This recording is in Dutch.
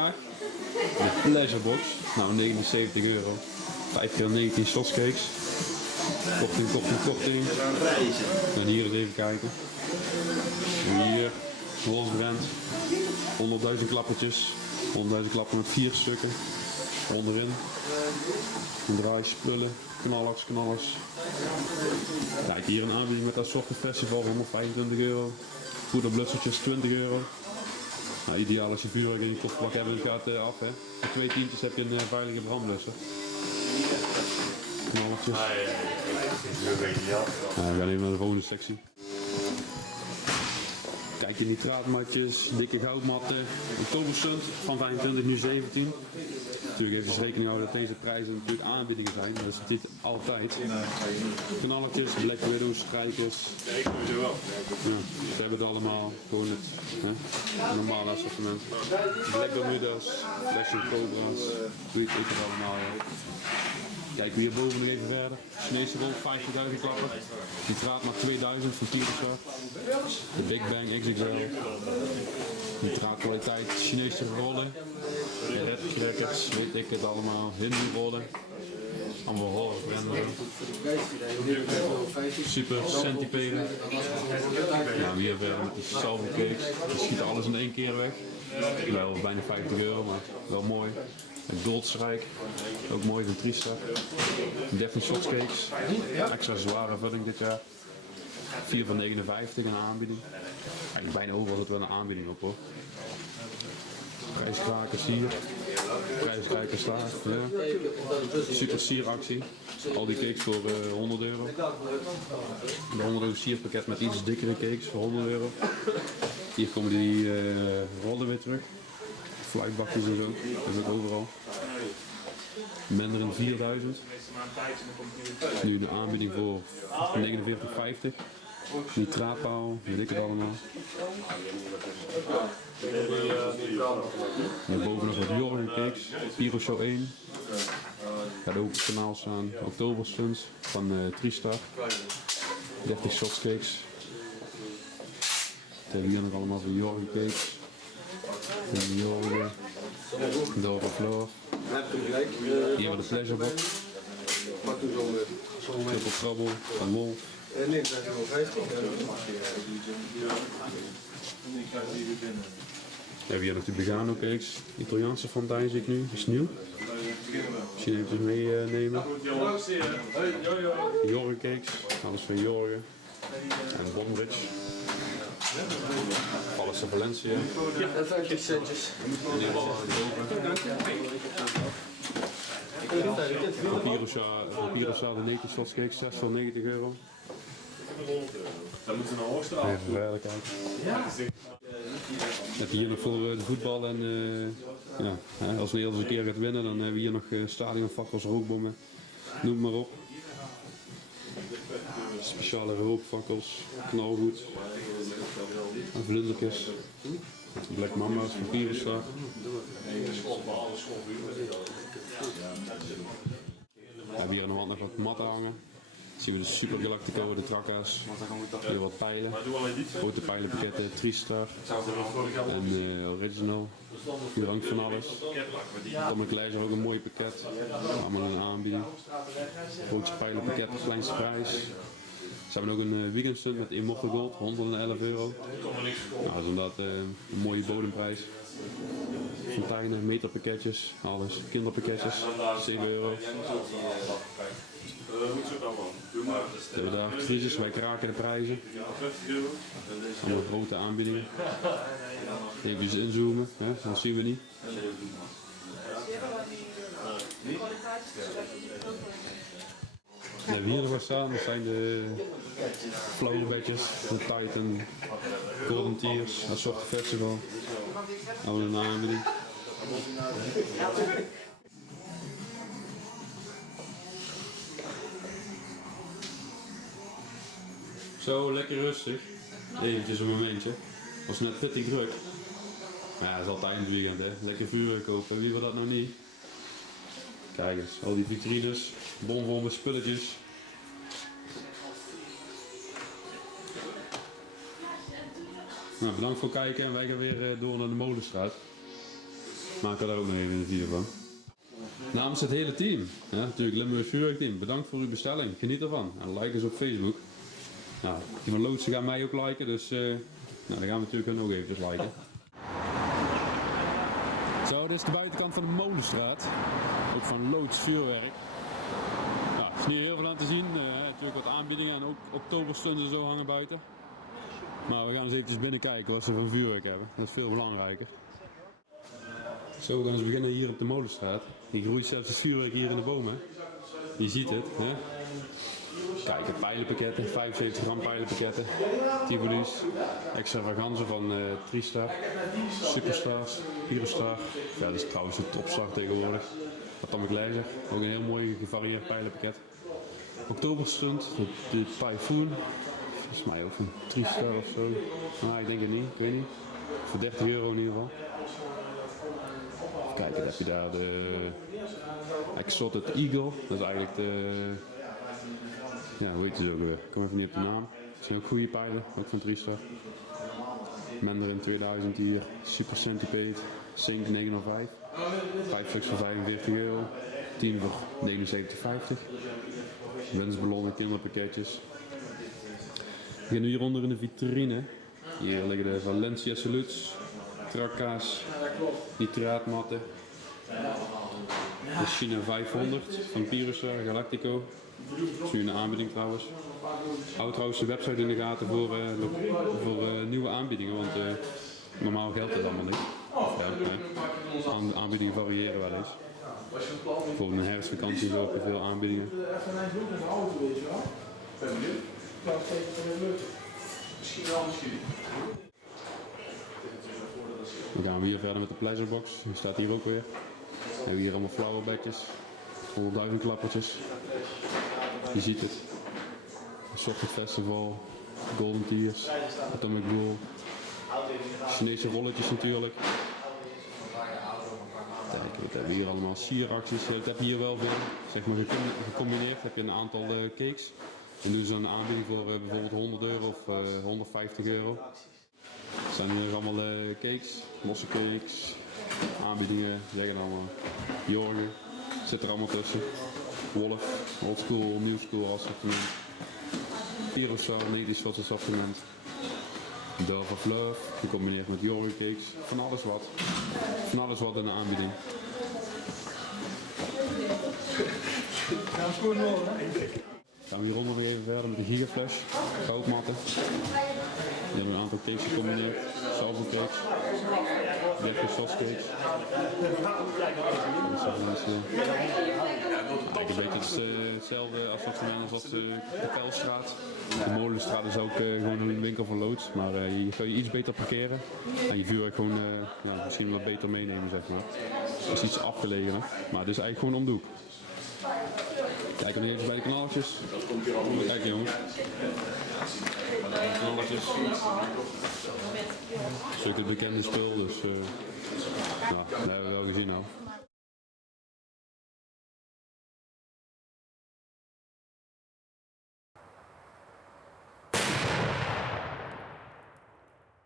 vraag. De Pleasure Box, nou 79 euro. 5 keer 19 shotcakes. Korting. En hier eens even kijken. Hier, Hollands Brand. 100.000 klappertjes. 100.000 klappen met 4 stukken. Onderin. Een draai spullen. Knallers. Kijk, hier een aanbieding met assorted festival, 125 euro. Poederblussertjes, 20 euro. Nou, ideaal als je vuurwerk in je kofferbak hebt, dus gaat af. Hè. Voor 2 tientjes heb je een veilige brandblusser. Knallertjes. Ja, we gaan even naar de volgende sectie. Kijk, je nitraatmatjes, dikke goudmatten, oktoberstunt van 25 nu 17. Natuurlijk even rekening houden dat deze prijzen natuurlijk aanbiedingen zijn, maar dat is niet altijd. Knalletjes, Black Widows, strijkers. Ja, ze hebben het allemaal, gewoon het normale assortiment. Black Bermuda's, Flashing Cobra's, doe ik het allemaal. Ja. Kijken we hierboven nog even verder. Chinese rol 50.000 klappen. Nitraat maar 2000 van Tierensar. De Big Bang XXL. Nitraatkwaliteit, Chinese rollen. Red crackers, weet ik het allemaal. Hindu rollen. Allemaal rollen. Super centipede. Ja, hier verder met de salvo cakes. Je schiet alles in één keer weg. Wel bijna 50 euro, maar wel mooi. Goldstrike, ook mooi van Tristar. Daphne Shotcakes, extra zware vulling dit jaar. 4 van 59 een aanbieding. Eigenlijk bijna overal zit wel een aanbieding op hoor. Prijskrakers hier, prijskrakers daar. Ja. Super sieractie. Al die cakes voor 100 euro. Een 100 euro sierpakket met iets dikkere cakes voor 100 euro. Hier komen die rollen weer terug. Flightbakjes en zo, dat is ook overal. Mandarin 4000. Nu een aanbieding voor 49,50. Nitraatpaal, weet ik het allemaal. Hierboven nog wat Jorgen cakes, Pyro Show 1. Gaat ook op het kanaal staan, Oktoberstunt van Tristar. 30 shotcakes. We hebben hier nog allemaal van Jorgen cakes. Jorgen, Dora Floor. Hier hebben we de Pleasure Box. Triple Trouble van Wolf. Nee, dat is wel 50. We hebben hier nog de Begano cakes. Italiaanse fontein zie ik nu, is nieuw. Misschien eventjes meenemen. Jorgen cakes, alles van Jorgen. En Bonbridge. Alles van Valencia. En 50 centjes. Papyrusza de 90 shotcakes, 690 euro. Dan moeten we naar Hoogstraat. Even verder kijken. Heb je hier nog voor de voetbal en ja, als Nederland eens een keer gaat winnen, dan hebben we hier nog stadionfakkels, rookbommen, noem maar op. Speciale rookfakkels, knalgoed, en vlindertjes, Black Mama's, Papyrusza. We hebben hier nog wat matten hangen. Zien we de Super Galactico, de Trakka's, hier wat pijlen, grote pijlenpakketten, Tristar en Original. Hier hangt van alles. Tom Kleizer ook een mooi pakket, allemaal een aanbieding. Grootste pijlenpakket, kleinste prijs. Ze hebben ook een weekendstunt met Immortal Gold, 111 euro. Nou, dat is inderdaad een mooie bodemprijs. Fonteinen, meterpakketjes, alles. Kinderpakketjes, 7 euro. We hebben daar crisis, wij kraken de prijzen. Allemaal grote aanbiedingen. Even inzoomen, hè? Dat zien we niet. Nee, hier nog wat staan, dat zijn de flowerbedjes, de Titan, Golden Tears, Assorted Festival. Allemaal een aanbieding. Zo, lekker rustig. Eventjes een momentje. Was net pittig druk. Maar ja, het is altijd een weekend hè. Lekker vuurwerk kopen. Wie wil dat nou niet? Kijk eens, al die vitrines, bomvol met spulletjes. Nou, bedankt voor het kijken en wij gaan weer door naar de Molenstraat. maken we daar ook nog even een video van. Namens het hele team, natuurlijk Limburg Vuurwerkteam, bedankt voor uw bestelling. Geniet ervan en like eens op Facebook. Nou, die van Loodsen gaan mij ook liken, dus dan gaan we natuurlijk hun ook eventjes liken. Zo, dit is de buitenkant van de Molenstraat. Ook van Loods Vuurwerk. Nou, er is niet heel veel aan te zien. Natuurlijk wat aanbiedingen en ook oktoberstunten en zo hangen buiten. Maar we gaan eens eventjes binnenkijken wat ze van vuurwerk hebben. Dat is veel belangrijker. Zo, we gaan eens beginnen hier op de Molenstraat. Die groeit zelfs het vuurwerk hier in de bomen. Je ziet het, hè? Kijk, het pijlenpakketten, 75 gram pijlenpakketten, Tivoli's, extravaganza van Tristar, Superstars, Pyrostar. Ja, dat is trouwens een topstar tegenwoordig. Atomic Laser, ook een heel mooi gevarieerd pijlenpakket. Oktoberstunt, de Typhoon, volgens mij ook van Tristar of zo. Maar ik denk het niet, ik weet niet. Voor 30 euro in ieder geval. Kijk, dan heb je daar de Exotic Eagle, dat is eigenlijk de... Ja, hoe heet het ook weer? Ik kom even niet op de naam. Het zijn ook goede pijlen, ook van Tristar. Mandarin 2000 hier, Super Centipede, Sync 905. 5 stuks voor 45 euro, 10 voor 79,50. Wensballonnen, kinderpakketjes. We gaan nu hieronder in de vitrine. Hier liggen de Valencia Salutes, Trakka's, nitraatmatten. De China 500 van Pyrostar, Galactico. Dat is nu een aanbieding trouwens. Houd trouwens de website in de gaten voor nieuwe aanbiedingen, want normaal geldt dat allemaal niet. Aanbiedingen variëren wel eens. Bijvoorbeeld een herfstvakantie zo heb je veel aanbiedingen. Dan gaan we hier verder met de Pleasurebox. Die staat hier ook weer. We hebben hier allemaal flowerbekjes, 100.000 klappertjes. Je ziet het. Socket Festival, Golden Tears, Atomic Bull, Chinese rolletjes natuurlijk. Kijk, wat hebben we hier allemaal sieracties. Dat heb je hier wel veel, zeg maar gecombineerd. Heb je een aantal cakes. En doen ze een aanbieding voor bijvoorbeeld 100 euro of 150 euro. Er zijn hier allemaal cakes, losse cakes, aanbiedingen, zeggen allemaal. Jorgen zit er allemaal tussen. Wolf, old school, new school assortiment. Pyrostar, Nederlands wat assortiment. Dove of Love, gecombineerd met Jorgen cakes. Van alles wat. Van alles wat in de aanbieding. Gaan we hieronder weer even verder met de Gigaflash, goudmatten. We hebben een aantal cakes gecombineerd, salsa cakes, lekker sauce cakes. Een beetje hetzelfde assortiment als de Kapelstraat. De Molenstraat is ook gewoon een winkel van Loods, maar je kan je iets beter parkeren en je vuurwerk gewoon misschien wat beter meenemen, zeg maar. Het is iets afgelegener, maar het is eigenlijk gewoon om de hoek. Kijken we even bij de kanaaltjes. Kijk jongens. Kanaaltjes. Dat is ook het bekende spul, dus dat hebben we wel gezien al.